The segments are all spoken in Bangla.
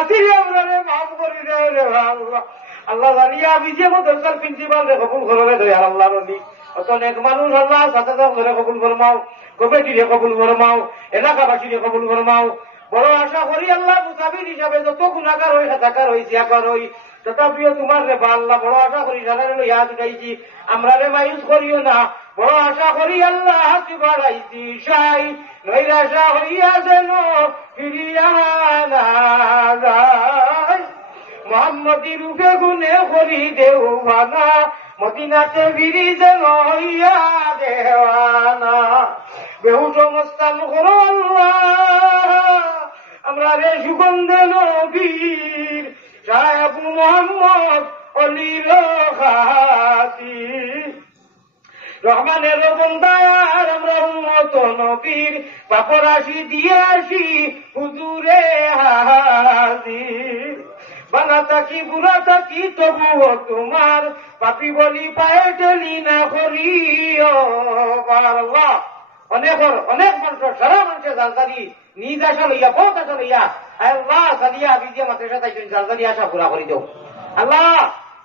খাতির আমরা মাফ করি রে আল্লাহ। আল্লাহ জানিয়া আমি যে মাদ্রাসার প্রিন্সিপাল রে কবুল করলে দয়াল আল্লাহ রনি অত নেক মানুষ আল্লাহ সাথে ধরে কবুল ফরমাও, কমিটিরে কবুল ফরমাও, এলাকাবাসীরে কবুল ফরমাও। বড় আশা করি আল্লাহ মুসাফির হিসাবে যত গুণাগার হই হাতাকার হই সিয়াকার হই তথাপিও তোমার রে আল্লাহ বড় আশা করি সাধারণ ইয়াদ উঠাইছি আমরা রে মায়ুস করিও না। বড় আশা করি আল্লাহ হাতি বাড়াইছি সাই নৈরাশা হইয়া যেন ফিরিয়া না যায়। মোহাম্মদী রূপে গুণে করি দেওয়ানা মদিনাতে ফিরি যেন হইয়া দেওয়ানা। বেহু সমস্তান করো আল্লাহ আমরা রে সুগন্ধে নবীর শাহ আবু মোহাম্মদ অলির খাতির রহমানের বন্দায়ার আমরা উম্মত নবীর পাপরাশি দিয়ে আসি হুজুরে হাজির। বানা থাকি বুড়া থাকি তবুও তোমার পাপি বলি পায়ে টেলি না করিও আল্লাহ। অনেক মানুষ সারা মানুষের জালদারি নিজ আসা লইয়া বহুত আসা লইয়া আল্লাহ সালিয়া বিজিয়া মাদ্রাসা তাই জালদারি আশা পুরা করে দেও আল্লাহ।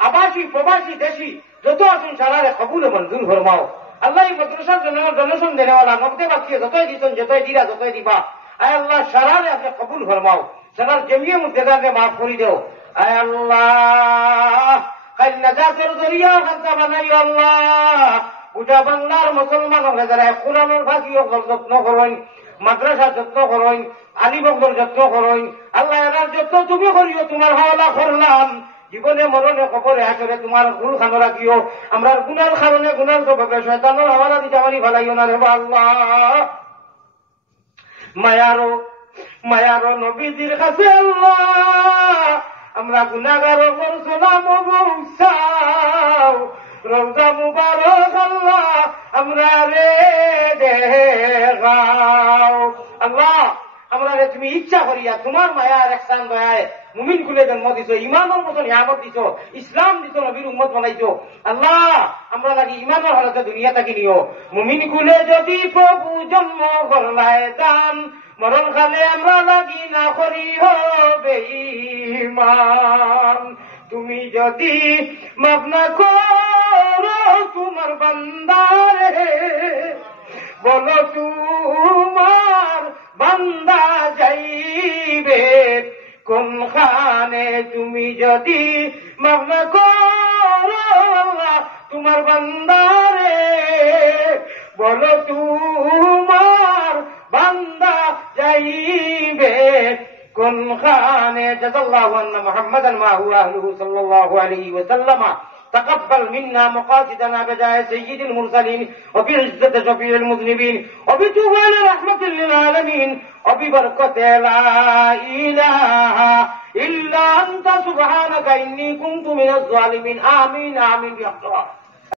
আবাসী প্রবাসী দেশি যত আসুন সারারে কবুলে মঞ্জুর ফরমাও আল্লাহ। এই মাদ্রাসার ডোনেশন দেনেওয়ালা নগদে বাকিয়ে যতই দিতেন যতই দিরা যতই দিবা আয় আল্লাহ সারারে আপনি কবুল ফরমাও। সারার জমিয়ে মুর্তেদারকে মাফ করে দেও আয় আল্লাহ। কাল নাজাতের জরিয়া খান্তা বানাইও আল্লাহ। গোটা বাংলার মুসলমান হয়ে যারা কোরআনের ফাঁকিও যত্ন করেন, মাদ্রাসার যত্ন করেন, আলিবগর যত্ন করেন আল্লাহ। এরার যত্ন তুমি করিও তোমার হাওলা করলাম। জীবনে মরণে কবরে আসলে তোমার গুল খানো রাখিও। আমরা গুনার কারণে গুনার স্বভাবে শয়তানের হাওলা দিতে পারি ভালাইও না রে আল্লাহ। মায়ারো নবীজির কাছে আল্লাহ আমরা গুনাহগার সালাম পৌঁছাও। রওজা মুবারক আল্লাহ আমরা রে দেখাও আল্লাহ। আমরা রে তুমি ইচ্ছা করিয়া তোমার মায়ার একসান দয়ায় মুমিন কুলে জন্ম দিছো, ইমানের মতো নিয়ামত দিছো, ইসলাম দিছো, নবীর উম্মত বানাইছো আল্লাহ। আমরা লাগি ইমানের হালতে দুনিয়া থাকি নিও। মুমিন কুলে যদি প্রভু জন্ম করলায় দান মরণ কালে আমরা লাগি না করি হবে ইমান। তুমি যদি মাফ না করো তোমার বান্দারে বলো তোমার বান্দা যাইবে কোনখানে। তুমি যদি মাফ না করো তোমার বান্দারে বলো তোমার বান্দা যাইবে কোনখানে। জাযাল্লাহু আন্না মুহাম্মাদান মা হুয়া আহলুহু সাল্লাল্লাহু আলাইহি ওয়া সাল্লাম। تقبل منا مقاصدنا بجاه سيد المرسلين وبعزة شفيع المذنبين وبطوفان رحمة للعالمين وببركة لا إله إلا أنت سبحانك إني كنت من الظالمين. آمين آمين يا الله.